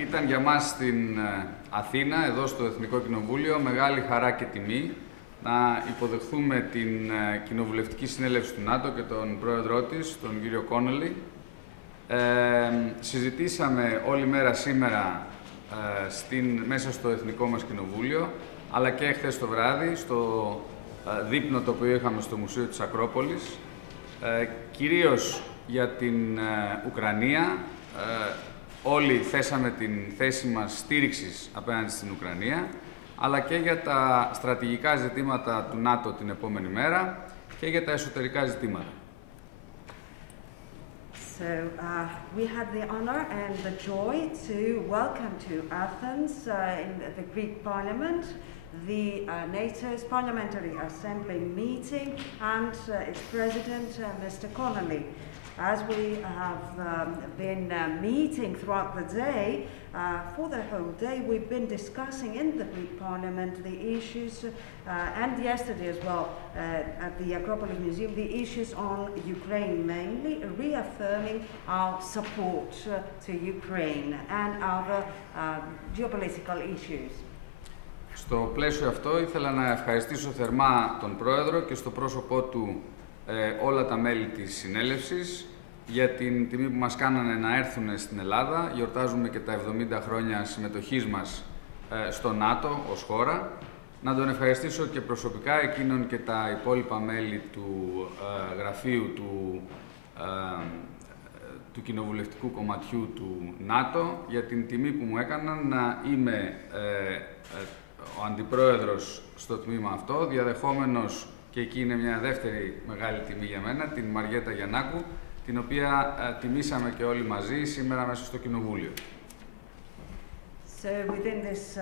Ήταν για μας στην Αθήνα, εδώ στο Εθνικό Κοινοβούλιο, μεγάλη χαρά και τιμή να υποδεχθούμε την Κοινοβουλευτική Συνέλευση του ΝΑΤΟ και τον πρόεδρό της, τον κύριο CONNOLLY. Συζητήσαμε όλη μέρα σήμερα μέσα στο Εθνικό μας Κοινοβούλιο, αλλά και χθες το βράδυ, στο δείπνο το οποίο είχαμε στο Μουσείο της Ακρόπολης, κυρίως για την Ουκρανία. Όλοι θέσαμε την θέση μας στήριξης απέναντι στην Ουκρανία, αλλά και για τα στρατηγικά ζητήματα του ΝΑΤΟ την επόμενη μέρα και για τα εσωτερικά ζητήματα. So we had the honor and the joy to welcome to Athens in the Greek Parliament the NATO's Parliamentary Assembly meeting and its President, Mr. CONNOLLY. As we have been meeting throughout the day, for the whole day, we've been discussing in the Greek Parliament the issues, and yesterday as well at the Acropolis Museum, the issues on Ukraine mainly, reaffirming our support to Ukraine and other geopolitical issues. Στο πλαίσιο αυτό ήθελα να ευχαριστήσω θερμά τον Πρόεδρο και στο πρόσωπό του όλα τα μέλη της συνέλευσης για την τιμή που μας κάνανε να έρθουν στην Ελλάδα. Γιορτάζουμε και τα 70 χρόνια συμμετοχής μας στο ΝΑΤΟ ως χώρα. Να τον ευχαριστήσω και προσωπικά εκείνον και τα υπόλοιπα μέλη του γραφείου του Κοινοβουλευτικού Κομματιού του ΝΑΤΟ για την τιμή που μου έκαναν να είμαι ο αντιπρόεδρος στο τμήμα αυτό, διαδεχόμενος, και εκεί είναι μια δεύτερη μεγάλη τιμή για μένα, την Μαριέτα Γιαννάκου, την οποία τιμήσαμε και όλοι μαζί σήμερα μέσα στο Κοινοβούλιο. So within this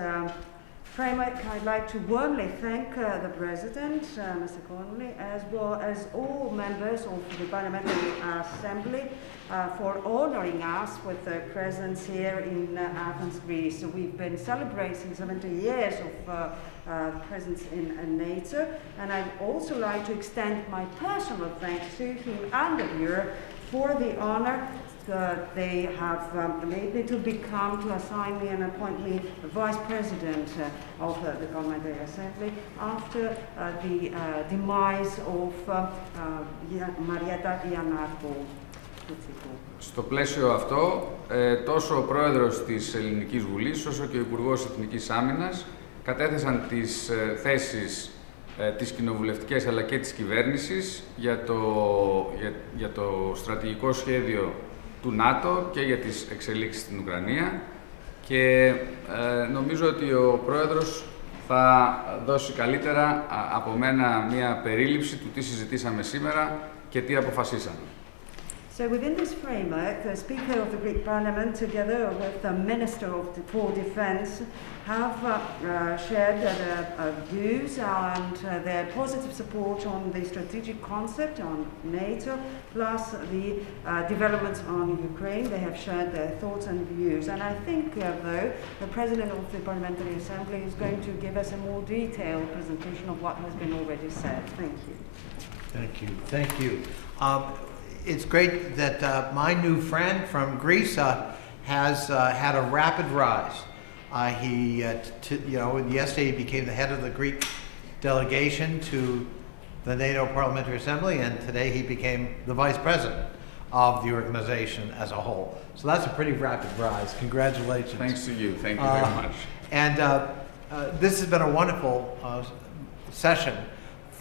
framework, I'd like to warmly thank the President, Mr. CONNOLLY, as well as all members of the Parliamentary Assembly for honoring us with their presence here in Athens, Greece. So we've been celebrating 70 years of presence in NATO, and I'd also like to extend my personal thanks to him and the Bureau for the honor they have made me to assign me and appoint me Vice President of the Parliamentary Assembly after the demise of Marietta Giannakou. Στο πλαίσιο αυτό, τόσο ο Πρόεδρος της Ελληνικής Βουλής, όσο και ο Υπουργός Εθνικής Άμυνας κατέθεσαν τις θέσεις τις κοινοβουλευτικές αλλά και της κυβέρνησης για το στρατηγικό σχέδιο του ΝΑΤΟ και για τις εξελίξεις στην Ουκρανία, και νομίζω ότι ο Πρόεδρος θα δώσει καλύτερα από μένα μια περίληψη του τι συζητήσαμε σήμερα και τι αποφασίσαμε. So within this framework, the Speaker of the Greek Parliament, together with the Minister for Defence, have shared their views and their positive support on the strategic concept on NATO, plus the developments on Ukraine. They have shared their thoughts and views. And I think, though, the President of the Parliamentary Assembly is going to give us a more detailed presentation of what has been already said. Thank you. Thank you. Thank you. It's great that my new friend from Greece has had a rapid rise. Yesterday he became the head of the Greek delegation to the NATO Parliamentary Assembly, and today he became the vice president of the organization as a whole. So that's a pretty rapid rise. Congratulations. Thanks to you. Thank you very much. And this has been a wonderful session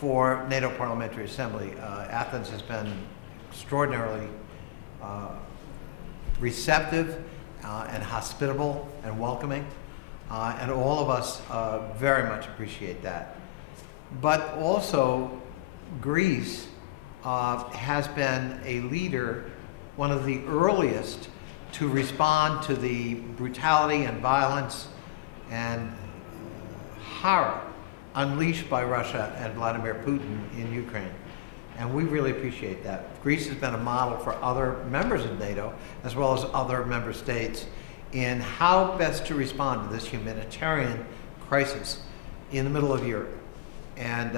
for NATO Parliamentary Assembly. Athens has been extraordinarily receptive and hospitable and welcoming, and all of us very much appreciate that. But also, Greece has been a leader, one of the earliest to respond to the brutality and violence and horror unleashed by Russia and Vladimir Putin in Ukraine. And we really appreciate that. Greece has been a model for other members of NATO, as well as other member states, in how best to respond to this humanitarian crisis in the middle of Europe. And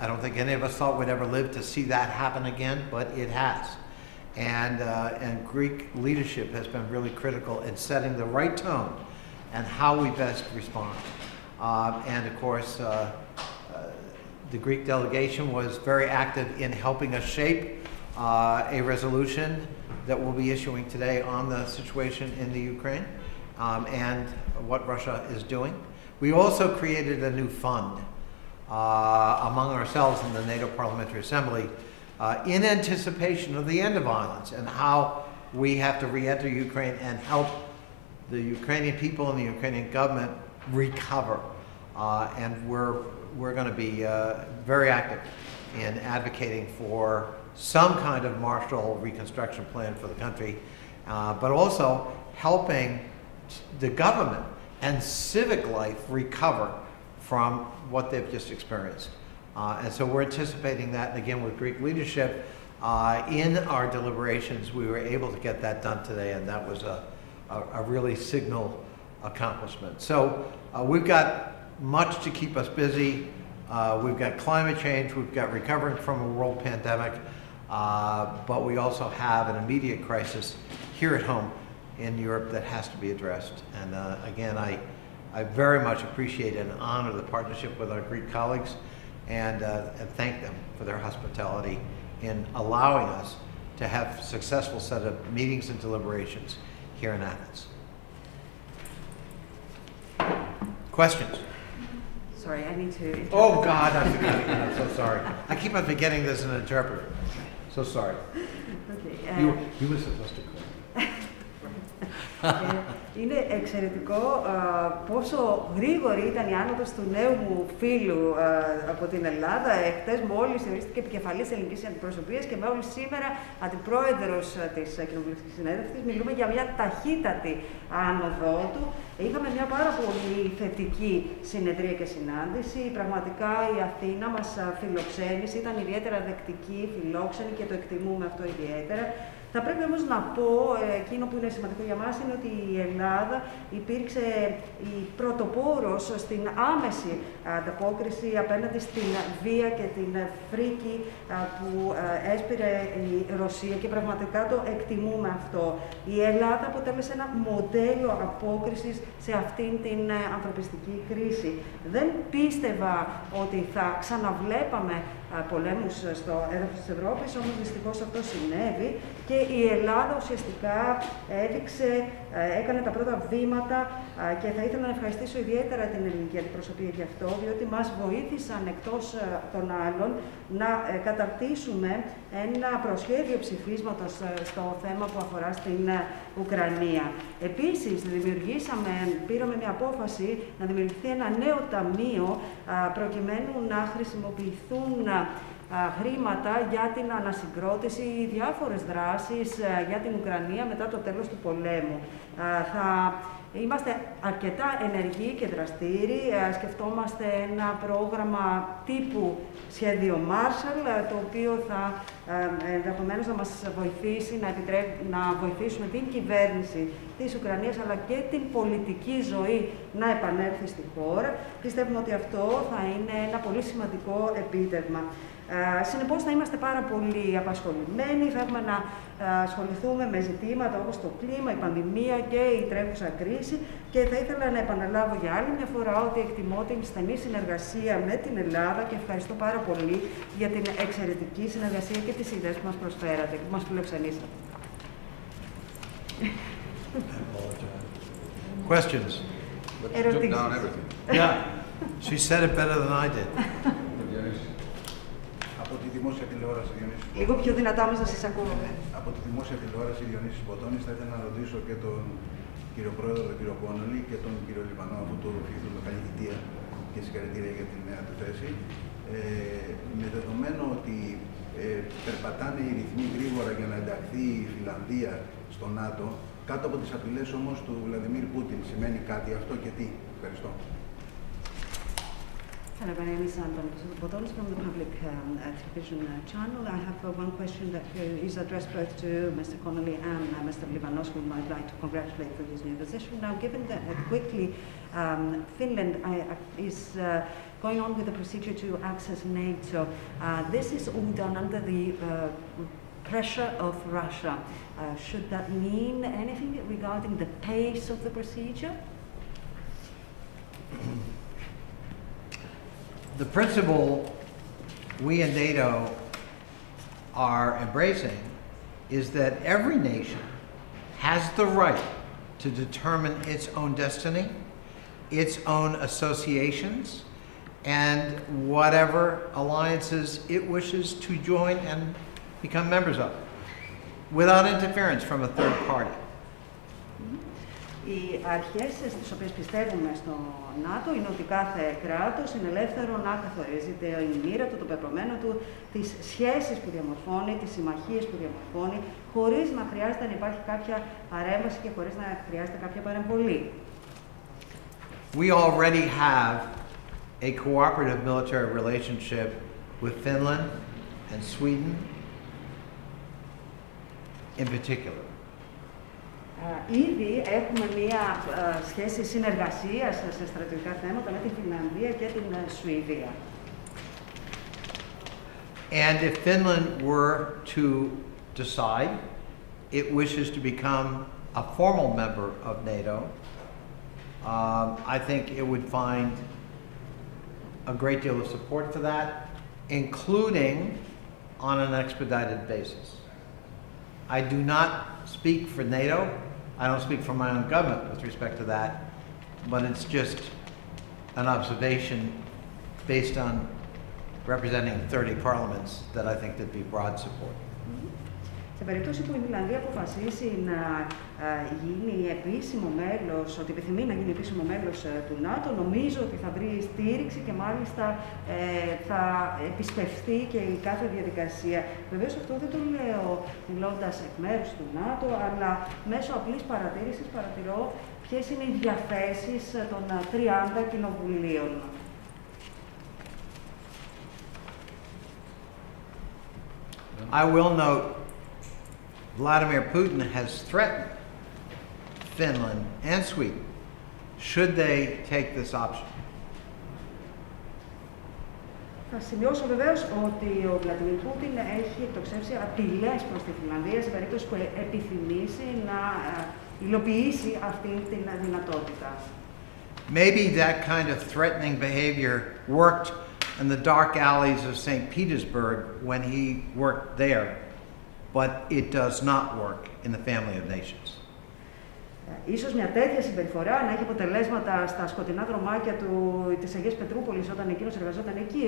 I don't think any of us thought we'd ever live to see that happen again, but it has. And Greek leadership has been really critical in setting the right tone and how we best respond. And of course, the Greek delegation was very active in helping us shape a resolution that we'll be issuing today on the situation in the Ukraine and what Russia is doing. We also created a new fund among ourselves in the NATO Parliamentary Assembly in anticipation of the end of violence and how we have to re-enter Ukraine and help the Ukrainian people and the Ukrainian government recover. And we're going to be very active in advocating for some kind of Marshall reconstruction plan for the country, but also helping the government and civic life recover from what they've just experienced. And so we're anticipating that, and again, with Greek leadership, in our deliberations, we were able to get that done today, and that was a really signal accomplishment. So we've got much to keep us busy. We've got climate change, we've got recovering from a world pandemic, but we also have an immediate crisis here at home in Europe that has to be addressed. And again, I very much appreciate and honor the partnership with our Greek colleagues and thank them for their hospitality in allowing us to have a successful set of meetings and deliberations here in Athens. Questions? Sorry, I need to interpret. Oh God, I forgot again. I'm so sorry. I keep on forgetting there's an interpreter. So sorry. Okay, You were supposed to call. Είναι εξαιρετικό πόσο γρήγορη ήταν η άνοδος του νέου μου φίλου από την Ελλάδα. Χτες μόλις ορίστηκε επικεφαλής ελληνικής αντιπροσωπείας και μόλις σήμερα αντιπρόεδρος της Κοινοβουλευτικής Συνέλευσης. Μιλούμε για μια ταχύτατη άνοδό του. Είχαμε μια πάρα πολύ θετική συνεδρία και συνάντηση. Πραγματικά η Αθήνα μας φιλοξένησε, ήταν ιδιαίτερα δεκτική, φιλόξενη και το εκτιμούμε αυτό ιδιαίτερα. Θα πρέπει όμως να πω, εκείνο που είναι σημαντικό για μας είναι ότι η Ελλάδα υπήρξε η πρωτοπόρος στην άμεση ανταπόκριση απέναντι στην βία και την φρίκη που έσπηρε η Ρωσία και πραγματικά το εκτιμούμε αυτό. Η Ελλάδα αποτέλεσε ένα μοντέλο απόκρισης σε αυτήν την ανθρωπιστική κρίση. Δεν πίστευα ότι θα ξαναβλέπαμε πολέμους στο έδαφος της Ευρώπης, όμως δυστυχώς αυτό συνέβη και η Ελλάδα ουσιαστικά έκανε τα πρώτα βήματα και θα ήθελα να ευχαριστήσω ιδιαίτερα την ελληνική αντιπροσωπεία γι' αυτό, διότι μας βοήθησαν εκτός των άλλων να καταρτήσουμε ένα προσχέδιο ψηφίσματος στο θέμα που αφορά στην Ουκρανία. Επίσης, πήραμε μια απόφαση να δημιουργηθεί ένα νέο ταμείο προκειμένου να χρησιμοποιηθούν χρήματα για την ανασυγκρότηση ή διάφορες δράσεις για την Ουκρανία μετά το τέλος του πολέμου. Είμαστε αρκετά ενεργοί και δραστήριοι. Σκεφτόμαστε ένα πρόγραμμα τύπου σχέδιο Marshall, το οποίο θα ενδεχομένως να μας βοηθήσει να βοηθήσουμε την κυβέρνηση της Ουκρανίας, αλλά και την πολιτική ζωή να επανέλθει στη χώρα. Πιστεύουμε ότι αυτό θα είναι ένα πολύ σημαντικό επίτευγμα. Συνεπώς θα είμαστε πάρα πολύ απασχολημένοι, θα έχουμε να ασχοληθούμε με ζητήματα όπως το κλίμα, η πανδημία και η τρέχουσα κρίση και θα ήθελα να επαναλάβω για άλλη μια φορά ότι εκτιμώ την στενή συνεργασία με την Ελλάδα και ευχαριστώ πάρα πολύ για την εξαιρετική συνεργασία και τις ιδέες που μας προσφέρατε και που μας φιλοξενήσατε. Questions? Ερωτήσεις. Yeah, she said it better than I did. Από τη δημόσια τηλεόραση, Διονύση. Λίγο πιο δυνατά όμως να σας ακούω. Από τη δημόσια τηλεόραση, Διονύση Μποτώνης, θα ήθελα να ρωτήσω και τον κύριο Πρόεδρο, τον κύριο CONNOLLY και τον κύριο ΛΙΒΑΝΟΥ, αφού του ευχηθούμε καλή θητεία και συγχαρητήρια για τη νέα του θέση. Με δεδομένο ότι περπατάνε οι ρυθμοί γρήγορα για να ενταχθεί η Φιλανδία στο ΝΑΤΟ, κάτω από τις απειλές όμως του Βλαντιμίρ Πούτιν, σημαίνει κάτι αυτό και τι? Ευχαριστώ. Hello, my name is Anton Botonis from the public television channel. I have one question that is addressed both to Mr. CONNOLLY and Mr. Livanos, whom I'd like to congratulate for his new position. Now, given that quickly Finland is going on with the procedure to access NATO, this is all done under the pressure of Russia. Should that mean anything regarding the pace of the procedure? The principle we in NATO are embracing is that every nation has the right to determine its own destiny, its own associations, and whatever alliances it wishes to join and become members of, without interference from a third party. Οι αρχές στις οποίες πιστεύουμε στο ΝΑΤΟ είναι ότι κάθε κράτος είναι ελεύθερο να καθορίζει την μοίρα του, το πεπρωμένο του, τις σχέσεις που διαμορφώνει, τις συμμαχίες που διαμορφώνει, χωρίς να χρειάζεται να υπάρχει κάποια παρέμβαση και χωρίς να χρειάζεται κάποια παρεμβολή. We already have a cooperative military relationship with Finland and Sweden in particular. Ήδη έχουμε μία σχέση συνεργασίας σε στρατιωτικά θέματα με τη Φινλανδία και την Σουηδία. And if Finland were to decide it wishes to become a formal member of NATO, I think it would find a great deal of support for that, including on an expedited basis. I do not speak for NATO. I don't speak for my own government with respect to that, but it's just an observation based on representing 30 parliaments that I think there'd be broad support. Σε περίπτωση που η Φινλανδία αποφασίσει να γίνει επίσημο μέλος, ότι επιθυμεί να γίνει επίσημο μέλος του ΝΑΤΟ, νομίζω ότι θα βρει στήριξη και μάλιστα θα επισπευστεί και η κάθε διαδικασία. Βεβαίως αυτό δεν το λέω μιλώντας εκ μέρους του ΝΑΤΟ, αλλά μέσω απλής παρατήρησης παρατηρώ ποιες είναι οι διαθέσεις των 30 κοινοβουλίων. I will note Vladimir Putin has threatened Finland and Sweden should they take this option. Θα σημειώσω βεβαίως ότι ο Βλαντιμίρ Πούτιν έχει εκτοξεύσει απειλές προς τη Φινλανδία σε περίπτωση που επιθυμήσει να υλοποιήσει αυτή την δυνατότητα. Maybe that kind of threatening behavior worked in the dark alleys of St. Petersburg when he worked there, but it does not work in the family of nations. Ίσως μια τέτοια συμπεριφορά να έχει αποτελέσματα στα σκοτεινά δρομάκια της Αγίας Πετρούπολης όταν εκείνος εργαζόταν εκεί,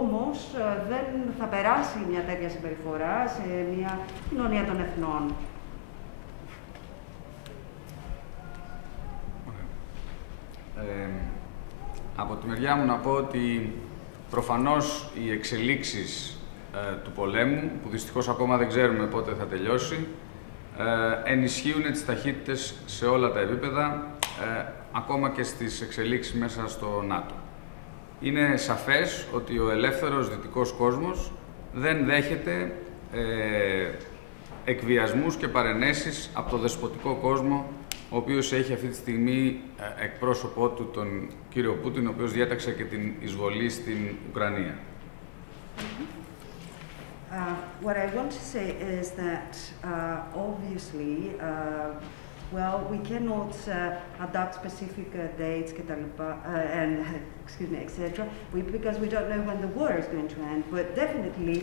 όμως δεν θα περάσει μια τέτοια συμπεριφορά σε μια κοινωνία των εθνών. Από τη μεριά μου να πω ότι προφανώς οι εξελίξεις του πολέμου, που δυστυχώς ακόμα δεν ξέρουμε πότε θα τελειώσει, ενισχύουν τις ταχύτητες σε όλα τα επίπεδα, ακόμα και στις εξελίξεις μέσα στο ΝΑΤΟ. Είναι σαφές ότι ο ελεύθερος δυτικός κόσμος δεν δέχεται εκβιασμούς και παρενέσεις από το δεσποτικό κόσμο, ο οποίος έχει αυτή τη στιγμή εκπρόσωπό του τον κύριο Πούτιν, ο οποίος διέταξε και την εισβολή στην Ουκρανία. What I want to say is that obviously, well, we cannot adapt specific dates, and excuse me, etc., because we don't know when the war is going to end. But definitely,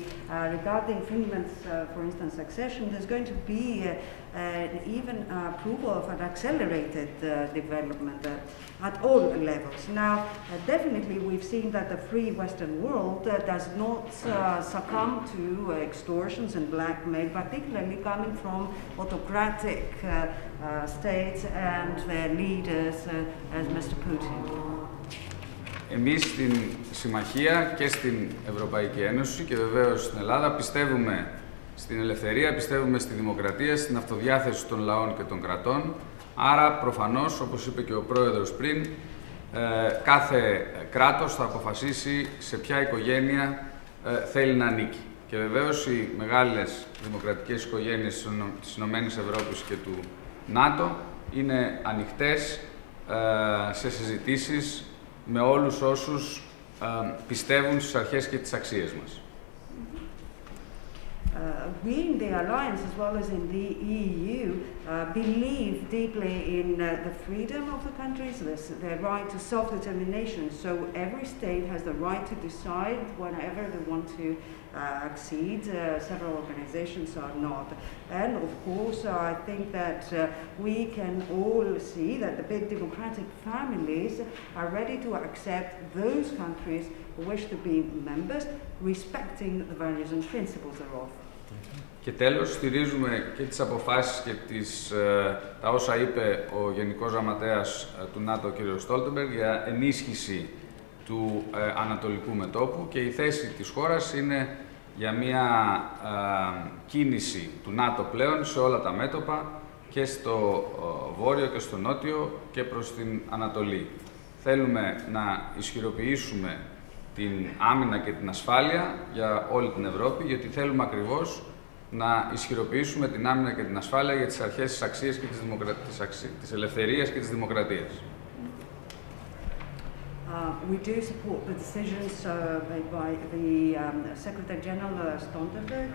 regarding Finland's, for instance, accession, there's going to be even approval of an accelerated development at all levels. Now, definitely we've seen that the free Western world does not succumb to extortions and blackmail, particularly coming from autocratic states and their leaders, as Mr. Putin. Εμείς στην Συμμαχία και στην Ευρωπαϊκή Ένωση και βεβαίως στην Ελλάδα πιστεύουμε στην ελευθερία, πιστεύουμε στη δημοκρατία, στην αυτοδιάθεση των λαών και των κρατών. Άρα, προφανώς, όπως είπε και ο Πρόεδρος πριν, κάθε κράτος θα αποφασίσει σε ποια οικογένεια θέλει να ανήκει. Και βεβαίως οι μεγάλες δημοκρατικές οικογένειες της Ηνωμένης Ευρώπης και του ΝΑΤΟ είναι ανοιχτές σε συζητήσεις με όλους όσους πιστεύουν στις αρχές και τις αξίες μας. we in the alliance, as well as in the EU, believe deeply in the freedom of the countries, their right to self-determination. So every state has the right to decide whenever they want to accede. Several organizations are not. And of course, I think that we can all see that the big democratic families are ready to accept those countries who wish to be members, respecting the values and principles thereof. Και τέλος, στηρίζουμε και τις αποφάσεις και τα όσα είπε ο Γενικός Γραμματέας του ΝΑΤΟ, ο κ. Στόλτεμπεργκ, για ενίσχυση του ανατολικού μετώπου, και η θέση της χώρας είναι για μια κίνηση του ΝΑΤΟ πλέον σε όλα τα μέτωπα, και στο βόρειο και στο νότιο και προς την Ανατολή. Θέλουμε να ισχυροποιήσουμε την άμυνα και την ασφάλεια για όλη την Ευρώπη, γιατί θέλουμε ακριβώς να ισχυροποιήσουμε την άμυνα και την ασφάλεια για τις αρχές, τις αξίες και της ελευθερίας και της δημοκρατίας. We do support the decisions made by the Secretary General Stoltenberg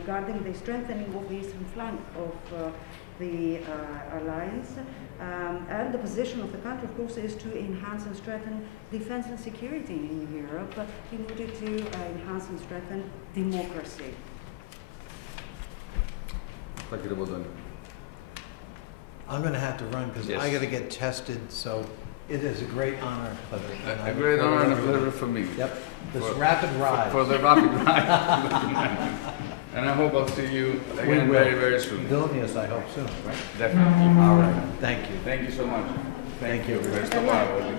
regarding the strengthening of the eastern flank of the alliance, and the position of the country, of course, is to enhance and strengthen defense and security in Europe in order to enhance and strengthen democracy. I'm going to have to run because I got to get tested, so it is a great honor. A great honor and a pleasure for me. Yep, this rapid ride. For the rapid ride. And I hope I'll see you again very, very soon. Vilnius, I hope soon, right? Definitely. All right, thank you. Thank you so much. Thank you. Ευχαριστώ πάρα πολύ.